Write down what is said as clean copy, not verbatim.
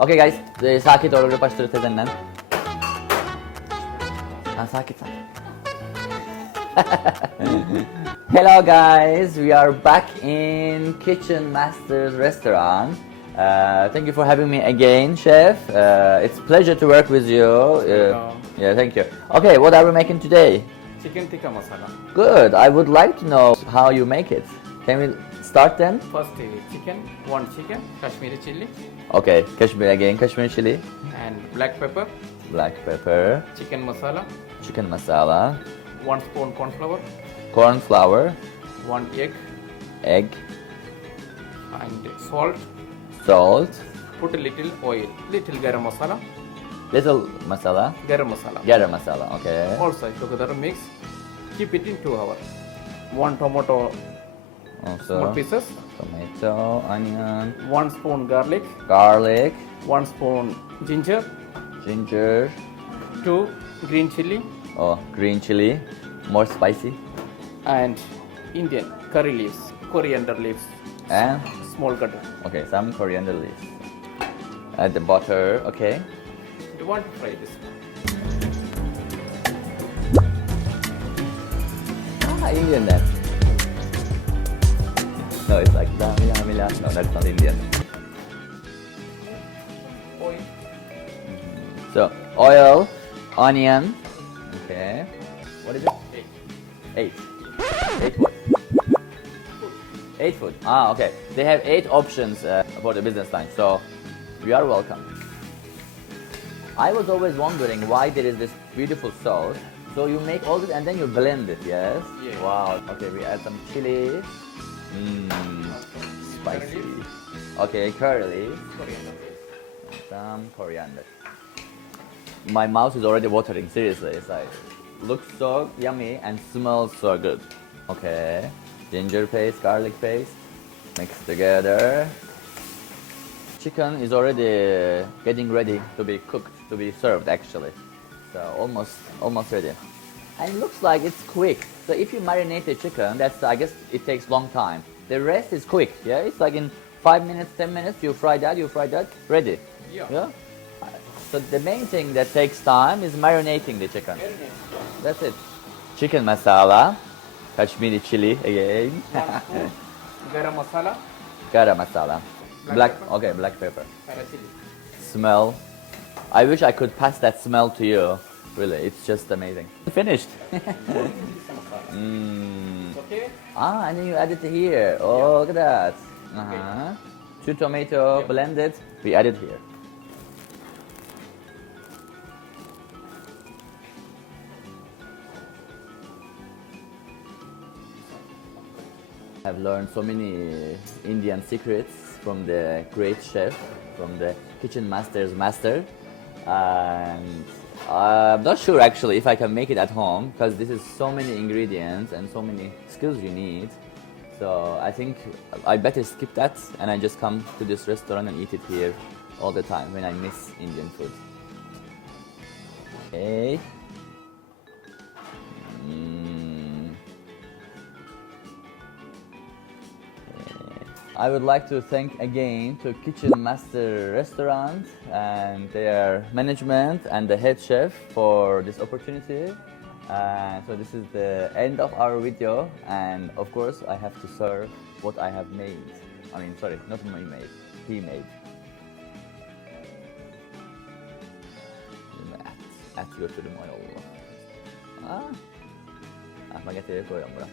Okay guys, sakit ol, başları tezenden. Sakit. Hello guys, we are back in Kitchen Master's restaurant. Thank you for having me again, chef. It's a pleasure to work with you. Yeah, thank you. Okay, what are we making today? Chicken tikka masala. Good. I would like to know how you make it. Can we start then? First chicken, one chicken, Kashmiri chili Okay, Kashmiri chili, and black pepper, black pepper, chicken masala, chicken masala, 1 spoon corn flour, corn flour, 1 egg, and salt. salt, Put a little oil, little garam masala, little masala, garam masala. garam masala, okay. Also together mix. Keep it in 2 hours. 1 tomato, small Also, pieces, tomato, onion, 1 spoon garlic, garlic, 1 spoon ginger, ginger, 2 green chili, green chili, more spicy, and Indian curry leaves, coriander leaves, and small cutter. okay, some coriander leaves. Add the butter, okay. You want to fry this? Indian then. No, it's like no, that's not Indian. Oil. So oil, onion, okay. What is it? 8. 8 what? 8 food. Okay. They have 8 options for the business lunch. So you are welcome. I was always wondering why there is this beautiful sauce. So you make all this and then you blend it, yes? Yeah. Wow. Okay, we add some chili. Spicy. Okay, curry leaves. Coriander. Some coriander. My mouth is already watering, seriously. It's like, looks so yummy and smells so good. Okay, ginger paste, garlic paste, mix together. Chicken is already getting ready to be cooked, to be served actually. So almost ready. And it looks like it's quick. So if you marinate the chicken, I guess it takes long time. The rest is quick, yeah? It's like in 5 minutes, 10 minutes, you fry that, ready. Yeah. So the main thing that takes time is marinating the chicken. That's it. Chicken masala, Kashmiri chili again. 1 spoon garam masala, Garam masala. Black pepper. Okay, black pepper. kara chili. Smell. I wish I could pass that smell to you. Really, it's just amazing. Finished. Okay. And then you add it here. Oh, look at that. 2 tomato blended. We add it here. I've learned so many Indian secrets from the great chef, from the kitchen master's master. And I'm not sure actually if I can make it at home because this is so many ingredients and so many skills you need. So I think I better skip that and I just come to this restaurant and eat it here all the time when I miss Indian food. Okay. I would like to thank again to Kitchen Master Restaurant and their management and the head chef for this opportunity. So this is the end of our video, and of course I have to serve what I have made. I mean, sorry, not me made, he made. Et götürdüm ay Allah. Mageteyi koyuyorum bura.